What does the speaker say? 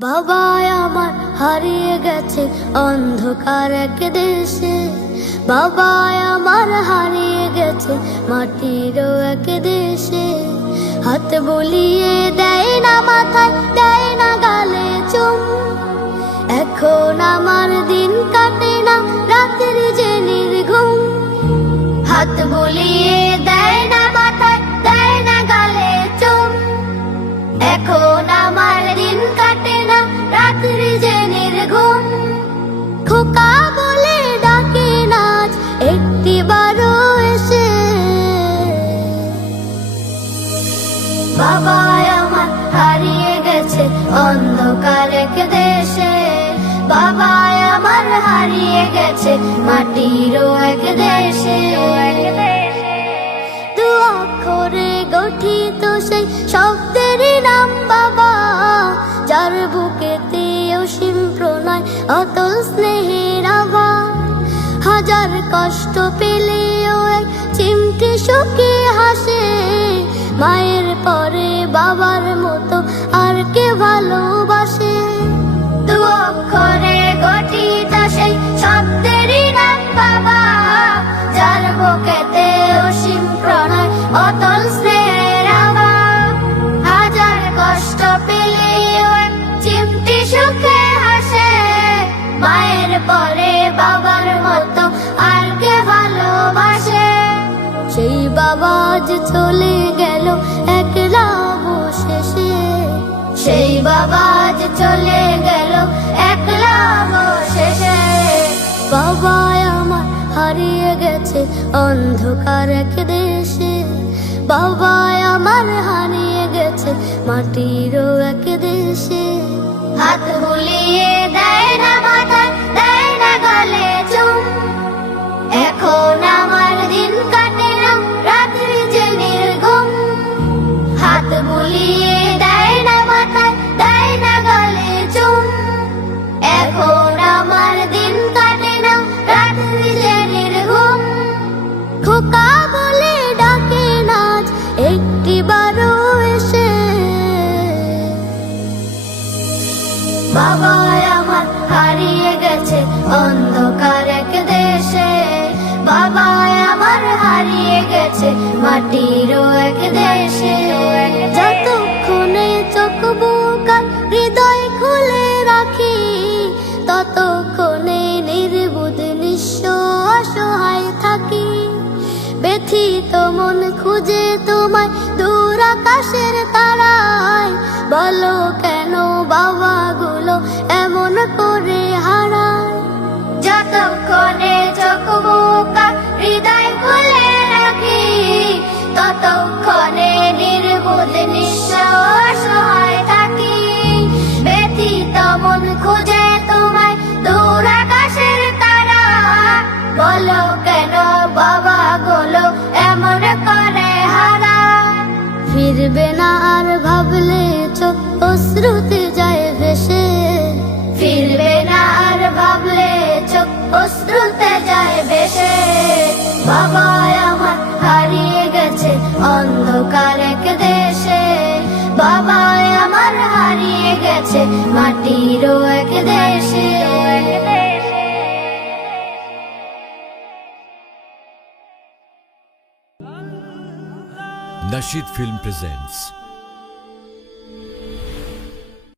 বাবা আমার হারিয়ে গেছে অন্ধকার এক দেশে, বাবা আমার হারিয়ে গেছে মাটির এক দেশে। হাত বুলিয়ে দেয় না মাথায়, দেয় না গালে চুম। এখন আমার দিন কাটে না, রাতের যে নির্ঘুম। হাত বুলিয়ে দেয় না মাথায়, দেয় না গালে চুম। এখন আমার দিন কাটে না, রাতের যে নির্ঘুম। খোকা বলে ডাকে নাচ একটিবারও এসে। বাবা আমার হারিয়ে গেছে অন্ধকার এক দেশে, বাবা আমার হারিয়ে গেছে মাটির এক দেশে। দু অক্ষরে গঠিত সেই শব্দেরই নাম বাবা, যার বুকেতে অসীম প্রণয় অতল স্নেহের আভা। হাজার কষ্ট পেলেও এক চিমটি সুখে হাসে, মায়ের পরে বাবার মতো আর কে ভালোবাসে। দু অক্ষরে গঠিত সেই শব্দেরই নাম বাবা, যার বুকেতে অসীম প্রণয় অতল স্নেহের আভা। হাজার কষ্ট পেলেও এক চিমটি সুখে হাসে, মায়ের পরে বাবার মতো আর কে ভালোবাসে। সেই বাবা আজ চলে গেল একলা বসে, সেই বাবা আজ চলে গেল একলা বসে। বাবা আমার হারিয়ে গেছে অন্ধকার এক দেশে, বাবা আমার হারিয়ে গেছে মাটির এক দেশে। হাত বুলিয়ে দেয় না মাথায়, দেয় না গালে চুম। এখন আমার দিন কাটে না, রাত্রি যে নির্ঘুম। হাত বুলিয়ে দেয় না মাথায়, দেয় না গালে চুম। এখন আমার দিন কাটে না, রাত্রি যে নির্ঘুম। খোকা বলে ডাকে নাচ একটিবারও এসে। বাবা আমার হারিয়ে গেছে অন্ধকার এক দেশে, বাবা আমার হারিয়ে গেছে মাটির এক দেশে। যতক্ষণে চোখ বুক আর হৃদয় খুলে রাখি, ততক্ষণে নির্বুধ নিঃস্ব অসহায় থাকি। ব্যথিত মন খুঁজে তোমায় দূর আকাশের তারায়, বলো কেন বাবাগুলো এমন করে হারায়। যতক্ষণে চোখ মুখ আর হৃদয় খুলে রাখি, ততক্ষণে নির্বোধ নিঃস্ব অসহায় থাকি। ব্যথিত মন খুঁজে তোমায় দূর আকাশের তারা, বলো কেন বাবাগুলো এমন করে হারায়। ফিরবে না আর ভাবলে চোখ অশ্রুতে যায় ভেসে, ফিরবে না আর ভাবলে চোখ অশ্রুতে যায় ভেসে। বাবা আমার হারিয়ে গেছে অন্ধকার এক দেশে, বাবা আমার হারিয়ে গেছে মাটির এক দেশে। Nasheed Film presents